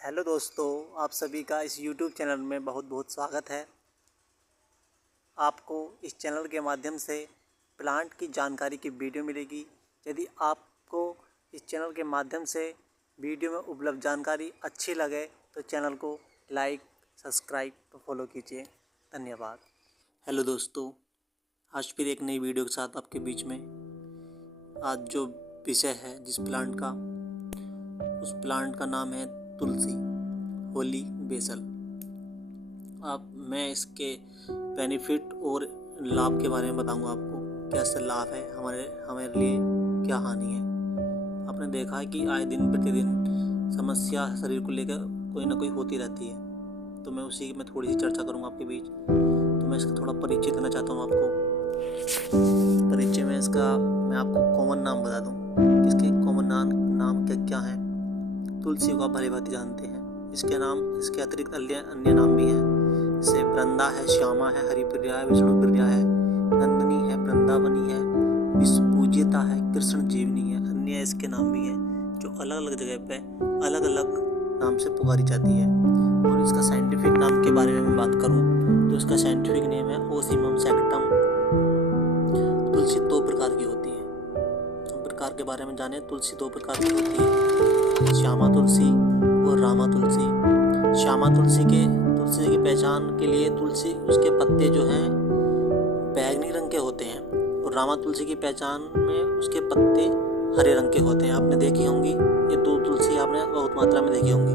Hello दोस्तों, आप सभी का इस YouTube चैनल में बहुत बहुत स्वागत है। आपको इस चैनल के माध्यम से प्लांट की जानकारी की वीडियो मिलेगी। यदि आपको इस चैनल के माध्यम से वीडियो में उपलब्ध जानकारी अच्छी लगे तो चैनल को लाइक, सब्सक्राइब और फॉलो कीजिए। धन्यवाद। हेलो दोस्तों, आज फिर एक नई वीडियो के साथ आपके बीच में। आज जो विषय है जिस प्लांट का, उस प्लांट का नाम है तुलसी, होली बेसल। मैं इसके बेनिफिट और लाभ के बारे में बताऊंगा आपको। कैसे लाभ है हमारे लिए, क्या हानि है। आपने देखा है कि आए दिन प्रतिदिन समस्या शरीर को लेकर कोई ना कोई होती रहती है, तो मैं उसी में थोड़ी सी चर्चा करूंगा आपके बीच। तो मैं इसका थोड़ा परिचय देना चाहता हूँ आपको। परिचय में इसका मैं आपको कॉमन नाम बता दूँ। इसके कॉमन नाम क्या है। तुलसी को आप भली भांति जानते हैं। इसके अतिरिक्त अन्य नाम भी हैं, जैसे वृंदा है, श्यामा है, हरिप्रिया है, विष्णुप्रिया है, नंदिनी है, वृंदावनी है, विश्व पूजिता है, कृष्ण जीवनी है। अन्य इसके नाम भी हैं जो अलग अलग जगह पे अलग अलग नाम से पुकारी जाती है। और इसका साइंटिफिक नाम के बारे में मैं बात करूँ तो इसका साइंटिफिक नेम है ओसीमम सैक्टम। तुलसी दो प्रकार की होती है। प्रकार के बारे में जाने, तुलसी दो प्रकार की होती है, श्यामा तुलसी और रामा तुलसी। श्यामा तुलसी की पहचान के लिए तुलसी उसके पत्ते जो हैं बैंगनी रंग के होते हैं, और रामा तुलसी की पहचान में उसके पत्ते हरे रंग के होते हैं। आपने देखी होंगी ये दो तुलसी, आपने बहुत मात्रा में देखी होंगी।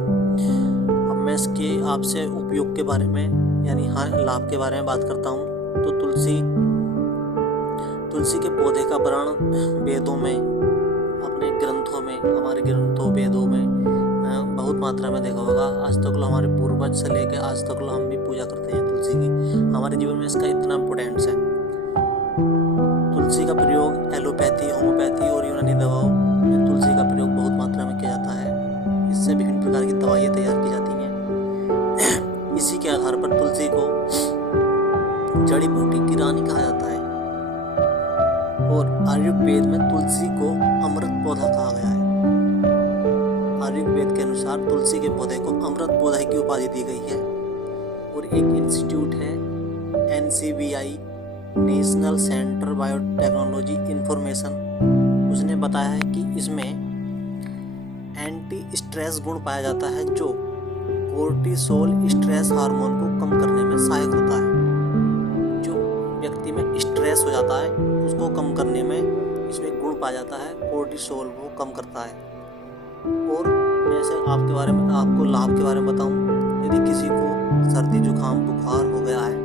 अब मैं इसके आपसे उपयोग के बारे में यानी लाभ के बारे में बात करता हूँ। तो तुलसी के पौधे का वर्णन वेदों में, अपने ग्रंथों में, हमारे ग्रंथों वेदों में बहुत मात्रा में देखा होगा। आज तक हमारे पूर्वज से लेकर आज तक हम भी पूजा करते हैं तुलसी की। हमारे जीवन में इसका इतना इम्पोर्टेंस है। तुलसी का प्रयोग एलोपैथी, होम्योपैथी और यूनानी दवाओं में तुलसी का प्रयोग बहुत मात्रा में किया जाता है। इससे विभिन्न प्रकार की दवाइयाँ तैयार की जाती हैं। इसी के आधार पर तुलसी को जड़ी बूटी की रानी कहा जाता है, और आयुर्वेद में तुलसी को अमृत पौधा कहा गया है। आयुर्वेद के अनुसार तुलसी के पौधे को अमृत पौधा की उपाधि दी गई है। और एक इंस्टीट्यूट है NCBI, national centre biotechnology information, उसने बताया है कि इसमें एंटी स्ट्रेस गुण पाया जाता है जो कोर्टिसोल स्ट्रेस हार्मोन को कम करने में सहायक होता है। जो व्यक्ति में स्ट्रेस हो जाता है उसको कम करने में इसमें गुण पाया जाता है, कोर्टिसोल वो कम करता है। और जैसे आपको लाभ के बारे में बताऊं, यदि किसी को सर्दी जुकाम बुखार हो गया है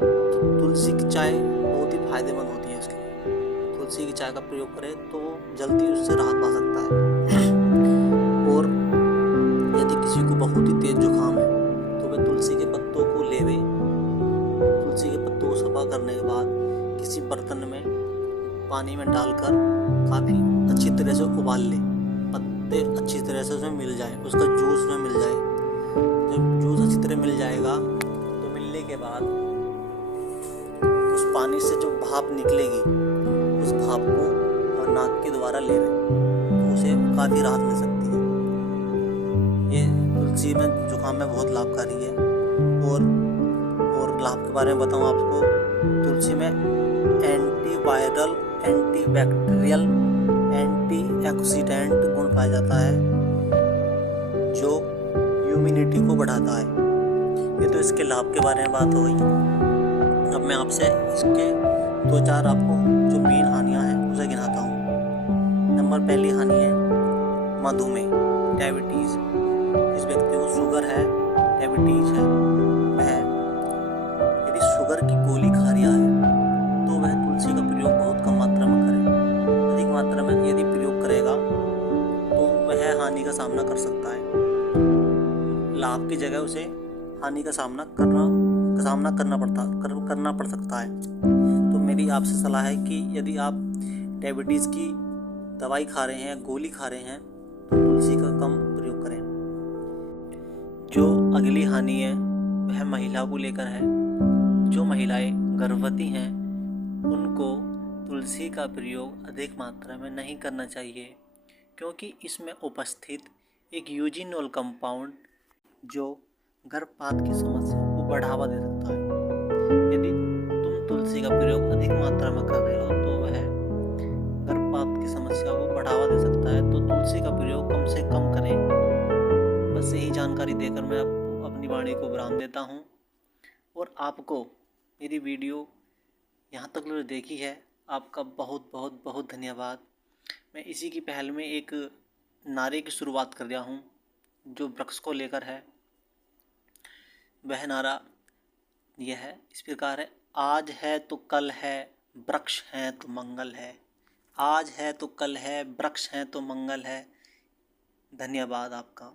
तो तुलसी की चाय बहुत ही फायदेमंद होती है इसके लिए। तुलसी की चाय का प्रयोग करें तो जल्दी उससे राहत पा सकता है। और यदि किसी को बहुत ही तेज जुकाम है तो वह तुलसी के पत्तों को लेवे। तुलसी के पत्तों को सफा करने के बाद किसी बर्तन में पानी में डालकर काफ़ी अच्छी तरह से उबाल ले। पत्ते अच्छी तरह से उसमें मिल जाए, उसका जूस उसमें मिल जाए। जब जूस अच्छी तरह मिल जाएगा तो मिलने के बाद उस पानी से जो भाप निकलेगी, उस भाप को नाक के द्वारा लेवे तो उसे काफ़ी राहत मिल सकती है। ये तुलसी में जुकाम में बहुत लाभकारी है। और लाभ के बारे में बताऊँ आपको, तुलसी में एंटीवायरल, एंटीबैक्टीरियल, एंटीऑक्सीडेंट गुण पाया जाता है जो इम्यूनिटी को बढ़ाता है। ये तो इसके लाभ के बारे में बात हो गई। अब मैं आपसे इसके दो चार आपको जो मेन हानियां हैं उसे गिनाता हूँ। नंबर पहली हानि है मधुमेह, डायबिटीज़। जिस व्यक्ति को शुगर है, डायबिटीज़ है, वह यदि शुगर की गोली खा रहा है तो वह तुलसी का प्रयोग बहुत कम मात्रा में करे। अधिक मात्रा में यदि प्रयोग करेगा तो वह हानि का सामना कर सकता है। लाभ की जगह उसे हानि का सामना करना पड़ सकता है। तो मेरी आपसे सलाह है कि यदि आप डायबिटीज़ की दवाई खा रहे हैं, गोली खा रहे हैं, तो तुलसी का कम प्रयोग करें। जो अगली हानि है वह महिला को लेकर है। जो महिलाएं गर्भवती हैं उनको तुलसी का प्रयोग अधिक मात्रा में नहीं करना चाहिए, क्योंकि इसमें उपस्थित एक यूजिनोल कंपाउंड जो गर्भपात की समस्या को बढ़ावा दे सकता है। यदि तुम तुलसी का प्रयोग अधिक मात्रा में कर रहे हो तो वह गर्भपात की समस्या को बढ़ावा दे सकता है। तो तुलसी का प्रयोग कम से कम करें। बस यही जानकारी देकर मैं आपको अपनी वाणी को विराम देता हूँ। और आपको मेरी वीडियो यहाँ तक जो देखी है, आपका बहुत बहुत बहुत धन्यवाद। मैं इसी की पहल में एक नारे की शुरुआत कर रहा हूँ जो वृक्ष को लेकर है। वह नारा यह है, इस प्रकार है। आज है तो कल है, वृक्ष है तो मंगल है। आज है तो कल है, वृक्ष है तो मंगल है। धन्यवाद आपका।